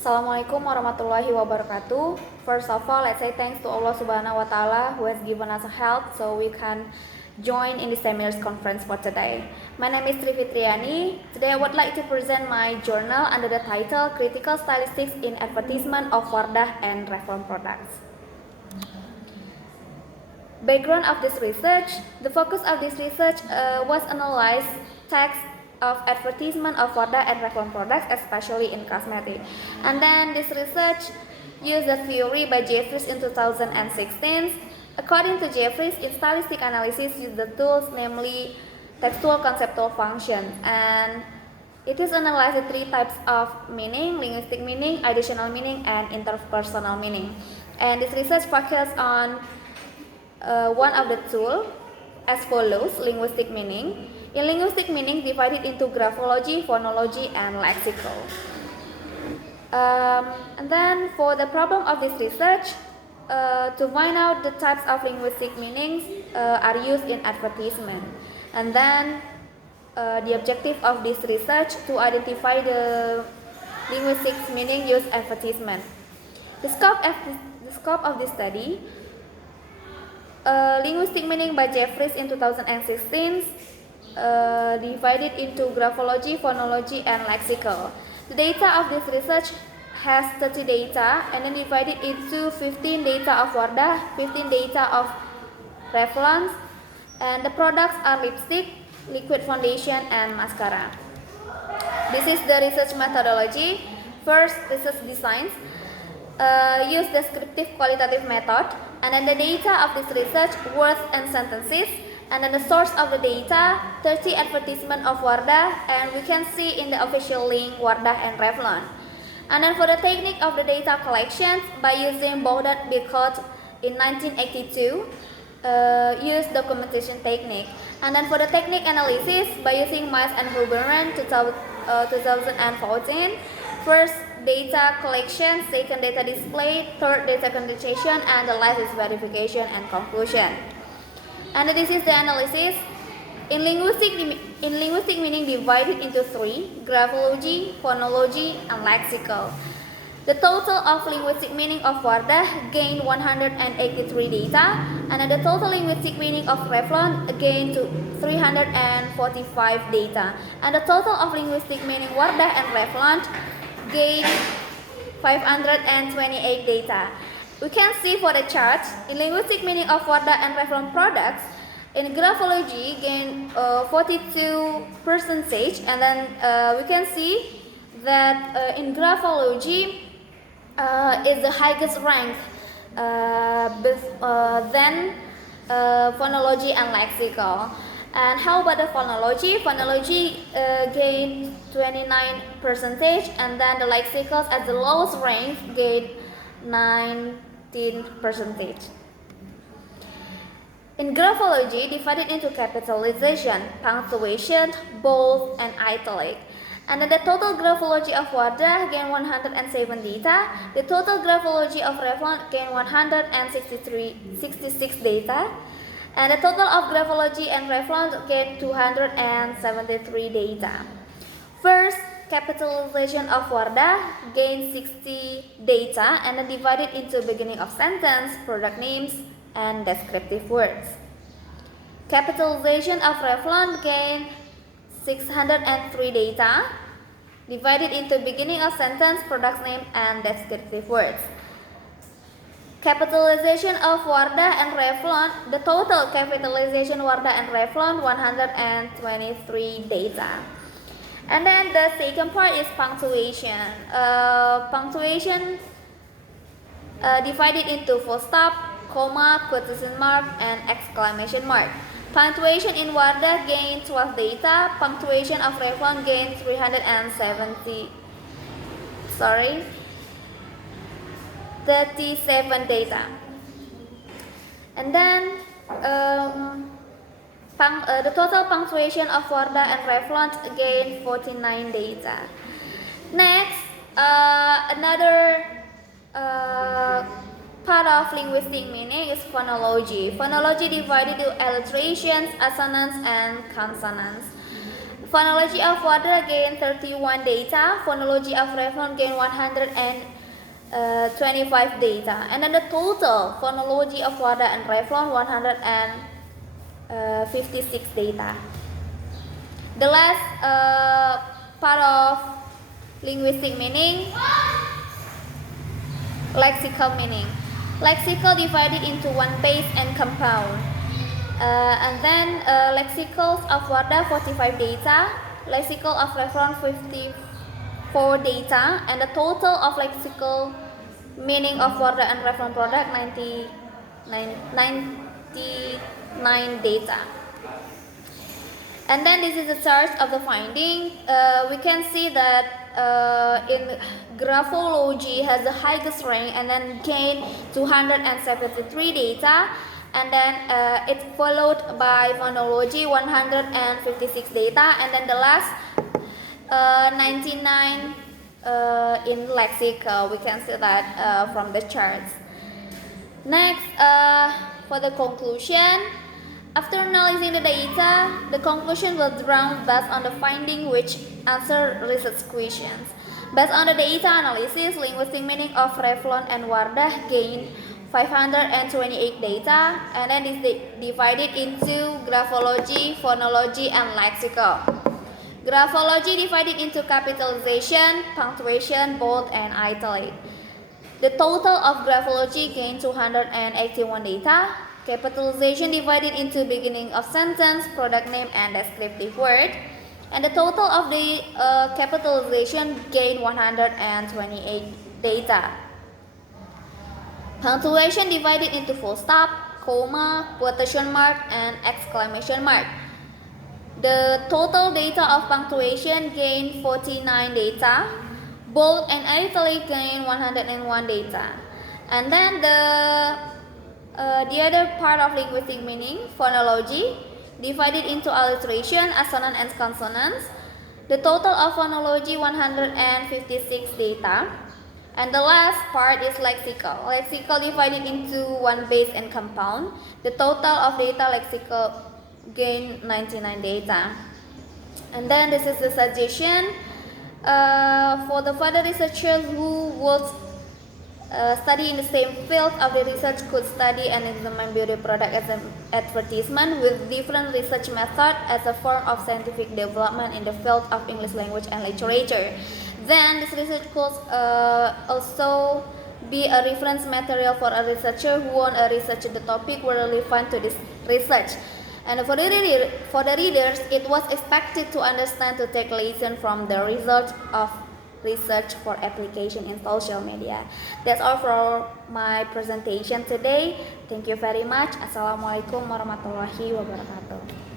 Assalamualaikum warahmatullahi wabarakatuh. First of all, let's say thanks to Allah Subhanahu wa Ta'ala who has given us health so we can join in the seminars conference for today. My name is Tri Fitriani. Today I would like to present my journal under the title Critical Stylistics in Advertisement of Wardah and Revlon Products. Background of this research: the focus of this research was analyze text of advertisement of Wardah and Revlon products, especially in cosmetics. And then this research used the theory by Jeffries in 2016. According to Jeffries, in stylistic analysis use the tools namely textual conceptual function, and it is analyzed three types of meaning: linguistic meaning, additional meaning, and interpersonal meaning. And this research focused on one of the tools as follows: linguistic meaning. In linguistic meaning divided into graphology, phonology, and lexical. And then for the problem of this research, to find out the types of linguistic meanings are used in advertisement. And then the objective of this research to identify the linguistic meaning used advertisement. The scope of this study, linguistic meaning by Jeffries in 2016. Divided into graphology, phonology, and lexical. The data of this research has 30 data and then divided into 15 data of Wardah, 15 data of Revlon, and the products are lipstick, liquid foundation, and mascara. This is the research methodology. First, research designs. Use descriptive qualitative method, and then the data of this research, words and sentences. And then the source of the data, 30 advertisement of Wardah, and we can see in the official link Wardah and Revlon. And then for the technique of the data collections, by using Baudot-Bicot in 1982, use documentation technique. And then for the technique analysis, by using Mice and Huberman 2014, first data collection, second data display, third data condensation, and the last is verification and conclusion. And this is the analysis. In linguistic meaning divided into three: graphology, phonology, and lexical. The total of linguistic meaning of Wardah gained 183 data, and the total linguistic meaning of Revlon gained to 345 data, and the total of linguistic meaning Wardah and Revlon gained 528 data. We can see for the chart, in linguistic meaning of Wardah and Revlon products, in graphology gain 42%, and then we can see that in graphology is the highest rank than phonology and lexical. And how about the phonology? Phonology gained 29%, and then the lexicals at the lowest rank gained 19%. In graphology, divided into capitalization, punctuation, bold, and italic. And then the total graphology of Wardah gained 107 data. The total graphology of Revlon gained 166 data. And the total of graphology and Revlon gained 273 data. First, capitalization of Wardah gained 60 data and then divided into beginning of sentence, product names, and descriptive words. Capitalization of Revlon gained 603 data, divided into beginning of sentence, product name, and descriptive words. Capitalization of Wardah and Revlon, the total capitalization Wardah and Revlon 123 data. And then the second part is punctuation. Punctuation divided into full stop, comma, quotation mark, and exclamation mark. Punctuation in Wardah gained 12 data. Punctuation of Revlon gained 37 data. And then the total punctuation of Wardah and Revlon gained 49 data. Next, another part of linguistic meaning is phonology. Phonology divided into alliterations, assonance, and consonants. Phonology of water gained 31 data. Phonology of Revlon gained 125 data. And then the total phonology of water and Revlon 156 data. The last part of linguistic meaning, lexical meaning. Lexical divided into one base and compound. And then lexicals of water 45 data, lexical of Revlon 54 data, and the total of lexical meaning of water and Revlon product 99 data. And then this is the chart of the finding. We can see that in graphology has the highest rank and then gained 273 data, and then it's followed by phonology 156 data, and then the last 99 in lexical. We can see that from the charts. Next, for the conclusion. After analyzing the data, the conclusion was drawn based on the finding which answer research questions. Based on the data analysis, linguistic meaning of Revlon and Wardah gained 528 data, and then is divided into graphology, phonology, and lexical. Graphology divided into capitalization, punctuation, bold, and italic. The total of graphology gained 281 data. Capitalization divided into beginning of sentence, product name, and descriptive word. And the total of the capitalization gained 128 data. Punctuation divided into full stop, comma, quotation mark, and exclamation mark. The total data of punctuation gained 49 data. Bold and italic gained 101 data. And then the other part of linguistic meaning, phonology, divided into alliteration, assonance, and consonants. The total of phonology 156 data. And the last part is lexical. Lexical divided into one base and compound. The total of data lexical gained 99 data. And then this is the suggestion for the further researchers who would study in the same field of the research could study and examine beauty product as an advertisement with different research method as a form of scientific development in the field of English language and literature. Then this research could also be a reference material for a researcher who want to research the topic relevant to this research. And for the readers, it was expected to understand to take lesson from the result of research for application in social media. That's all for my presentation today. Thank you very much. Assalamualaikum warahmatullahi wabarakatuh.